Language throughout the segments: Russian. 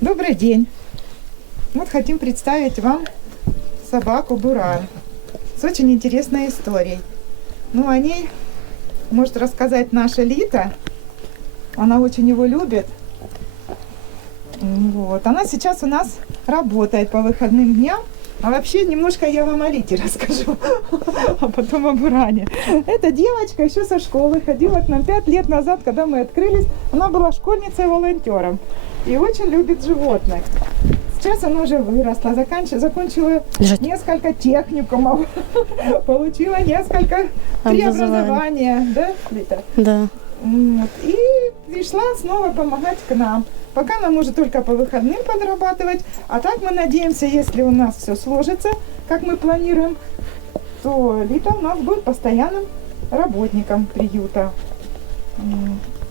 Добрый день! Вот хотим представить вам собаку Буран с очень интересной историей. Ну, о ней может рассказать наша Лита. Она очень его любит. Вот. Она сейчас у нас работает по выходным дням. А вообще немножко я вам о Лите расскажу, а потом о Буране. Эта девочка еще со школы ходила к нам 5 лет назад, когда мы открылись. Она была школьницей-волонтером и очень любит животных. Сейчас она уже выросла, закончила несколько техникумов, получила несколько образования, да, Лита? Да. Вот. И пришла снова помогать к нам. Пока она может только по выходным подрабатывать, а так мы надеемся, если у нас все сложится, как мы планируем, то Лита у нас будет постоянным работником приюта.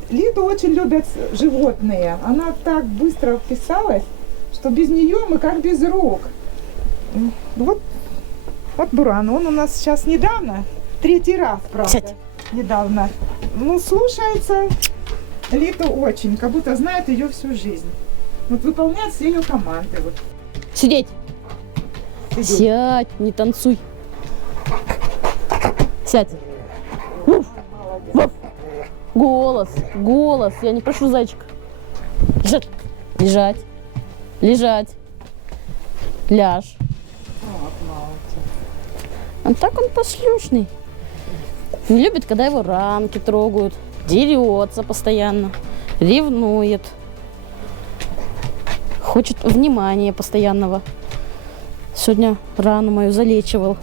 Литу очень любят животные. Она так быстро вписалась, что без нее мы как без рук. Вот Буран, он у нас сейчас недавно, 3-й раз, правда, Сядь. недавно. Ну, слушается Литу очень, как будто знает ее всю жизнь. Вот выполняет все ее команды. Вот. Сидеть. Сидеть. Сядь, не танцуй. Сядь. Вуф. Вуф. Голос. Я не прошу зайчика. Лежать. Лежать. Лежать. Ляжь. А так он послушный. Не любит, когда его рамки трогают. Дерется постоянно. Ревнует. Хочет внимания постоянного. Сегодня рану мою залечивал.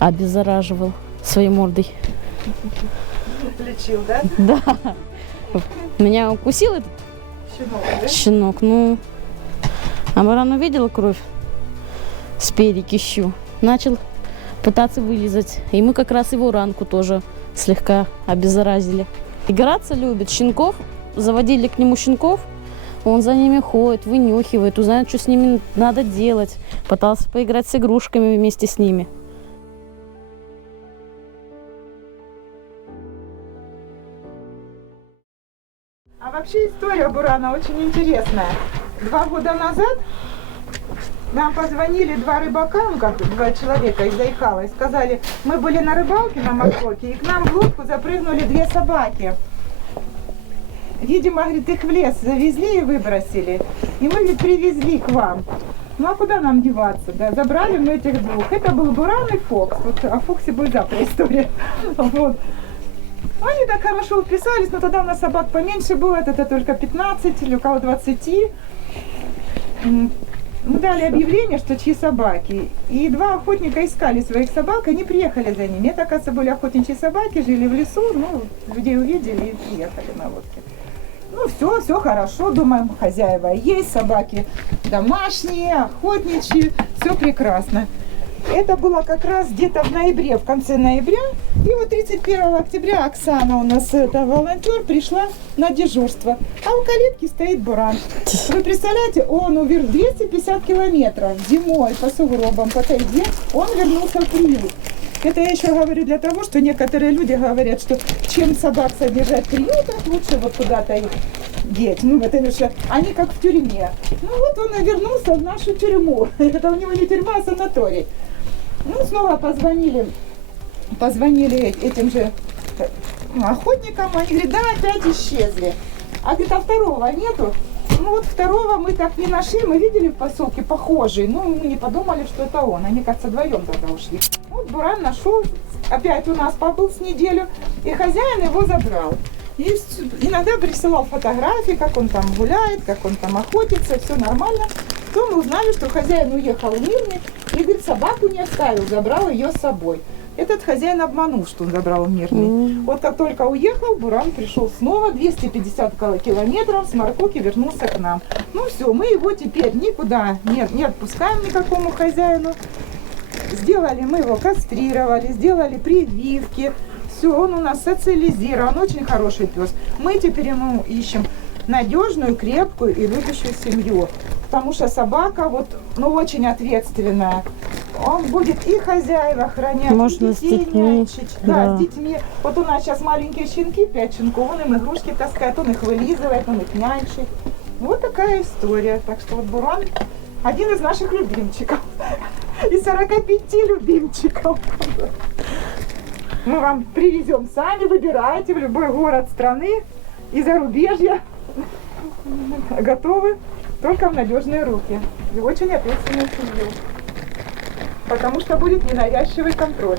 Обеззараживал своей мордой. Лечил, да? Да. Меня укусил этот Щенок, да? щенок. Ну, а Баран увидел кровь спереди кищу. Начал пытаться вылизать. И мы как раз его ранку тоже слегка обеззаразили. Играться любит. Щенков. Заводили к нему щенков. Он за ними ходит, вынюхивает, узнает, что с ними надо делать. Пытался поиграть с игрушками вместе с ними. А вообще история Бурана очень интересная. 2 года назад нам позвонили 2 рыбака, ну как 2 человека из Айхала, и сказали, мы были на рыбалке на Москоке, и к нам в лодку запрыгнули 2 собаки. Видимо, говорит, их в лес завезли и выбросили. И мы, говорит, привезли к вам. Ну а куда нам деваться? Да? Забрали мы этих 2. Это был Буран и Фокс. Вот о Фоксе будет завтра история. Вот. Они так хорошо вписались, но тогда у нас собак поменьше было, это только 15 или около 20. Мы дали объявление, что чьи собаки. И 2 охотника искали своих собак, они приехали за ними. Это, оказывается, были охотничьи собаки, жили в лесу, ну, людей увидели и приехали на лодке. Ну, все хорошо, думаем, хозяева есть, собаки домашние, охотничьи, все прекрасно. Это было как раз где-то в ноябре, в конце ноября. И вот 31 октября Оксана у нас, это волонтер, пришла на дежурство. А у калитки стоит Буран. Вы представляете, он 250 километров зимой по сугробам, по тайге, он вернулся в приют. Это я еще говорю для того, что некоторые люди говорят, что чем собак содержать в приютах, лучше вот куда-то их деть. Ну, потому что они как в тюрьме. Ну, вот он и вернулся в нашу тюрьму. Это у него не тюрьма, а санаторий. Ну, снова позвонили этим же охотникам. Они говорят, да, опять исчезли. А говорит, а 2-го нету? Ну, вот 2-го мы так не нашли. Мы видели в поселке похожий. Ну, мы не подумали, что это он. Они, кажется, вдвоем тогда ушли. Вот Буран нашел, опять у нас побыл с неделю, и хозяин его забрал. И иногда присылал фотографии, как он там гуляет, как он там охотится, все нормально. Потом мы узнали, что хозяин уехал в Мирный, и, говорит, собаку не оставил, забрал ее с собой. Этот хозяин обманул, что он забрал в Мирный. Вот как только уехал, Буран пришел снова, 250 километров с Моркоки вернулся к нам. Ну все, мы его теперь никуда не отпускаем никакому хозяину. Сделали, мы его кастрировали, сделали прививки. Все, он у нас социализирован, очень хороший пес. Мы теперь ему ищем надежную, крепкую и любящую семью. Потому что собака вот, ну, очень ответственная. Он будет и хозяев охранять, можно и детей с детьми. нянчить. Да, с детьми. Вот у нас сейчас маленькие щенки, 5 щенков, он им игрушки таскает, он их вылизывает, он их нянчит. Вот такая история. Так что вот буран один из наших любимчиков. Из 45 любимчиков. Мы вам привезем сами, выбирайте в любой город страны и зарубежья. Готовы только в надежные руки. И очень ответственную семью. Потому что будет ненавязчивый контроль.